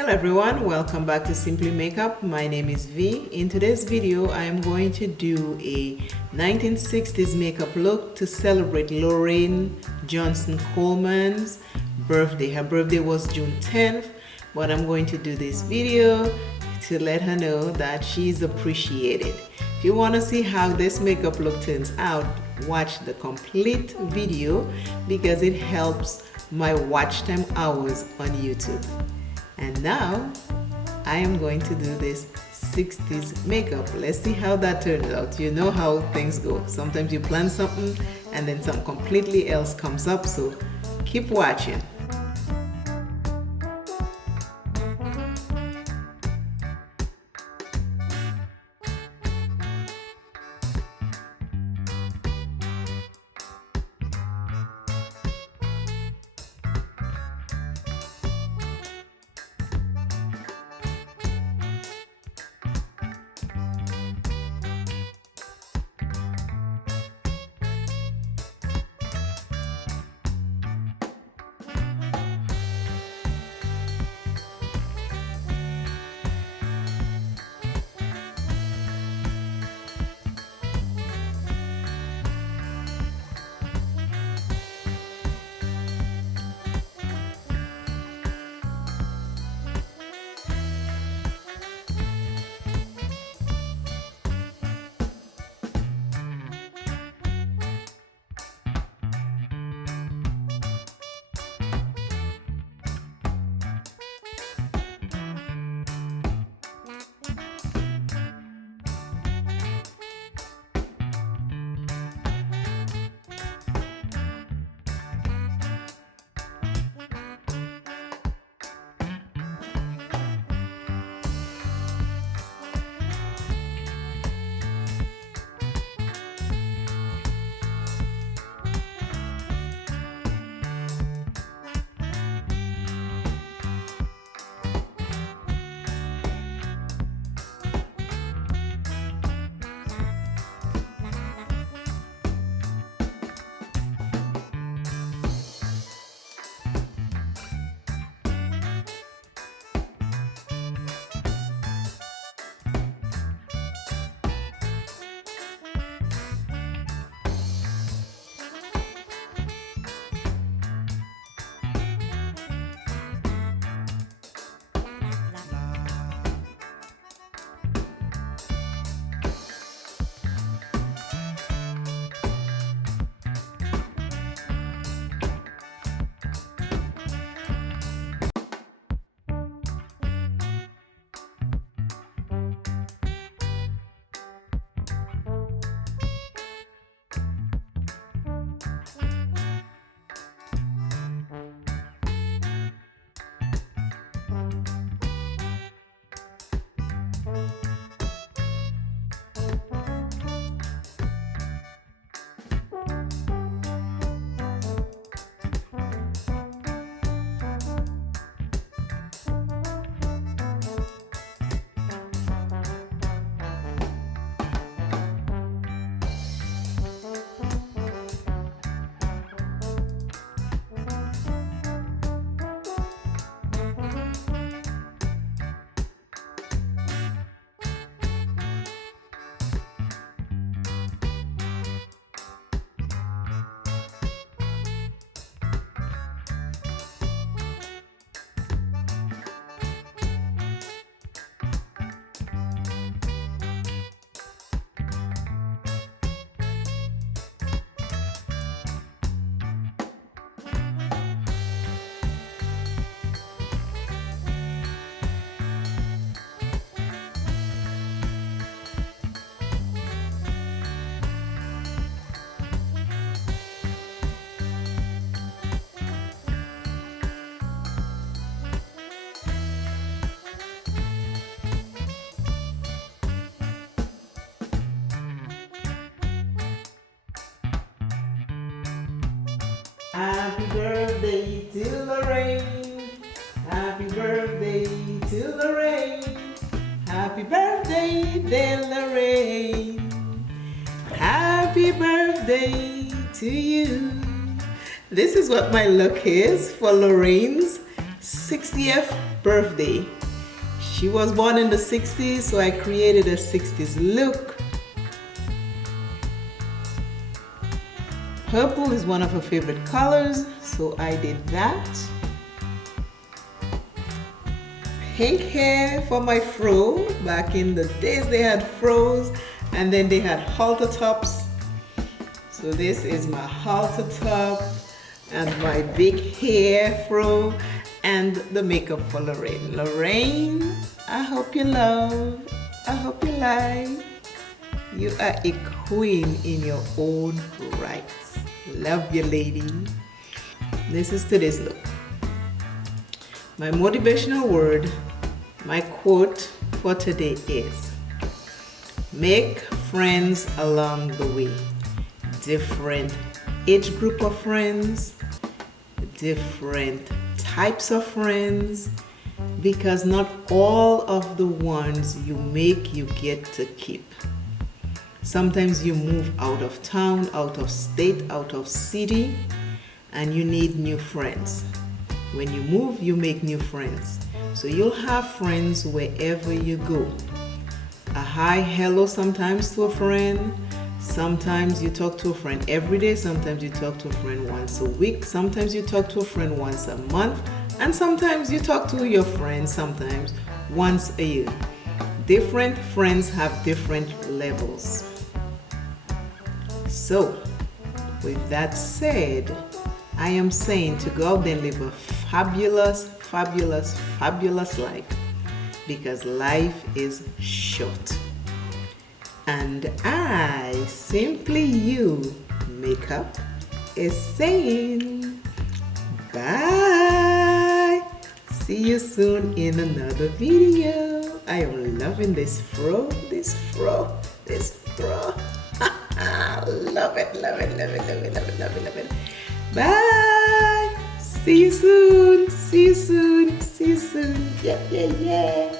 Hello everyone, welcome back to Simply Makeup. My name is V. In today's video, I am going to do a 1960s makeup look to celebrate Lorraine Johnson Coleman's birthday. Her birthday was June 10th, but I'm going to do this video to let her know that she's appreciated. If you want to see how this makeup look turns out, watch the complete video because it helps my watch time hours on YouTube. And now I am going to do this 60s makeup. Let's see how that turns out. You know how things go. Sometimes you plan something and then something completely else comes up, so keep watching. Happy birthday to Lorraine. Happy birthday to Lorraine. Happy birthday, dear Lorraine. Happy birthday to you. This is what my look is for Lorraine's 60th birthday. She was born in the 60s, so I created a 60s look. Purple is one of her favorite colors, so I did that. Pink hair for my fro. Back in the days they had fros, and then they had halter tops. So this is my halter top and my big hair fro and the makeup for Lorraine. Lorraine, I hope you love, I hope you like. You are a queen in your own rights. Love you, lady. This is today's look. My motivational word, my quote for today is, make friends along the way. Different age group of friends, different types of friends, because not all of the ones you make you get to keep. Sometimes you move out of town, out of state, out of city, and you need new friends. When you move, you make new friends. So you'll have friends wherever you go. A hi, hello sometimes to a friend. Sometimes you talk to a friend every day. Sometimes you talk to a friend once a week. Sometimes you talk to a friend once a month. And sometimes you talk to your friend sometimes once a year. Different friends have different levels. So, with that said, I am saying to go out there and live a fabulous, fabulous, fabulous life, because life is short. And I, Simply You Makeup, is saying bye. See you soon in another video. I am loving this fro, this fro, this fro. Love it, love it, love it, love it, love it, love it, love it. Bye. See you soon. See you soon. See you soon. Yeah, yeah, yeah.